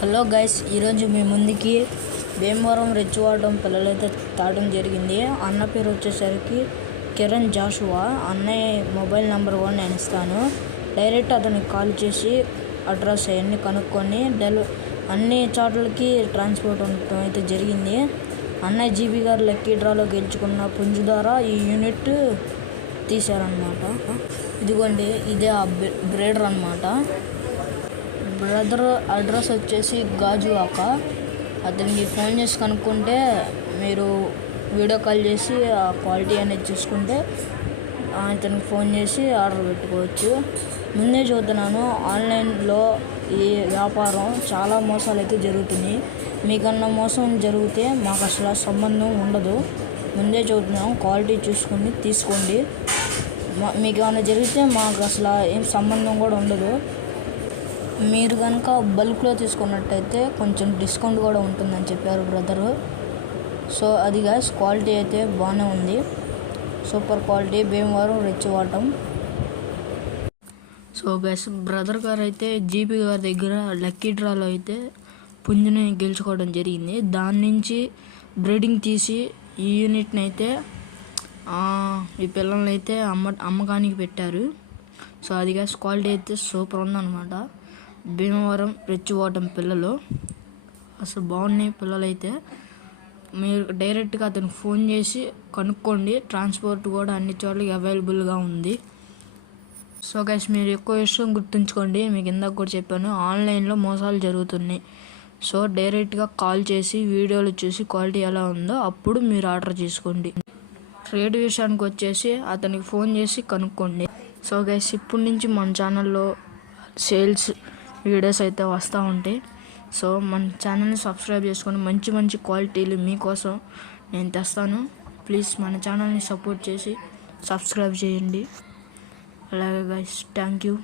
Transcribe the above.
Hello guys, ఈరోజు మీ ముందుకి భీమవరం రెచ్చివాడడం పిల్లలైతే తాగడం జరిగింది. అన్న పేరు వచ్చేసరికి కిరణ్ జాషువా. అన్నయ్య మొబైల్ నెంబర్ కూడా నేను ఇస్తాను. డైరెక్ట్ అతనికి కాల్ చేసి అడ్రస్ అవన్నీ కనుక్కొని అన్ని చోట్లకి ట్రాన్స్పోర్ట్ ఉండటం అయితే జరిగింది. అన్నయ్య జీబీ గారు లక్కీ డ్రాలో గెలుచుకున్న పుంజు ద్వారా ఈ యూనిట్ తీశారనమాట. ఇదిగోండి, ఇదే ఆ బ్రేడర్ అనమాట. బ్రదర్ అడ్రస్ వచ్చేసి గాజువాక. అతనికి ఫోన్ చేసి కనుక్కుంటే మీరు వీడియో కాల్ చేసి ఆ క్వాలిటీ అనేది చూసుకుంటే అతనికి ఫోన్ చేసి ఆర్డర్ పెట్టుకోవచ్చు. ముందే చూస్తున్నాను, ఆన్లైన్లో ఈ వ్యాపారం చాలా మోసాలు అయితే జరుగుతున్నాయి. మీకన్నా మోసం జరిగితే మాకు అసలు సంబంధం ఉండదు. ముందే చూస్తున్నాం, క్వాలిటీ చూసుకొని తీసుకోండి. మీకు ఏమైనా జరిగితే మాకు అసలు ఏం సంబంధం కూడా ఉండదు. మీరు కనుక బల్క్లో తీసుకున్నట్టయితే కొంచెం డిస్కౌంట్ కూడా ఉంటుందని చెప్పారు బ్రదరు. సో అది గాయ్స్, క్వాలిటీ అయితే బాగానే ఉంది. సూపర్ క్వాలిటీ, భీమవరం రెచ్చివాడడం. సో గైస్, బ్రదర్ గారు అయితే జీపీ గారి దగ్గర లక్కీ డ్రాలో అయితే పుంజుని గెలుచుకోవడం జరిగింది. దాని నుంచి బ్రీడింగ్ తీసి ఈ యూనిట్ని అయితే ఈ పిల్లల్ని అయితే అమ్మకానికి పెట్టారు. సో అది గాయ్స్, క్వాలిటీ అయితే సూపర్ ఉందన్నమాట. భీమవరం రెచ్చివాడడం పిల్లలు అసలు బాగున్నాయి. పిల్లలైతే మీరు డైరెక్ట్గా అతనికి ఫోన్ చేసి కనుక్కోండి. ట్రాన్స్పోర్ట్ కూడా అన్ని చోట్లకి అవైలబుల్గా ఉంది. సో గైస్, మీరు ఎక్కువ విషయం గుర్తుంచుకోండి. మీకు ఇందాక కూడా చెప్పాను, ఆన్లైన్లో మోసాలు జరుగుతున్నాయి. సో డైరెక్ట్గా కాల్ చేసి వీడియోలు చూసి క్వాలిటీ ఎలా ఉందో అప్పుడు మీరు ఆర్డర్ చేసుకోండి. రేట్ విషయానికి వచ్చేసి అతనికి ఫోన్ చేసి కనుక్కోండి. సో గైస్, ఇప్పటి నుంచి మన ఛానల్లో సేల్స్ వీడియోస్ అయితే వస్తూ ఉంటాయి. సో మన ఛానల్ని సబ్స్క్రైబ్ చేసుకొని మంచి మంచి క్వాలిటీలు మీకోసం నేను తెస్తాను. ప్లీజ్ మన ఛానల్ని సపోర్ట్ చేసి సబ్స్క్రైబ్ చేయండి. అలాగే గైస్, థ్యాంక్ యూ.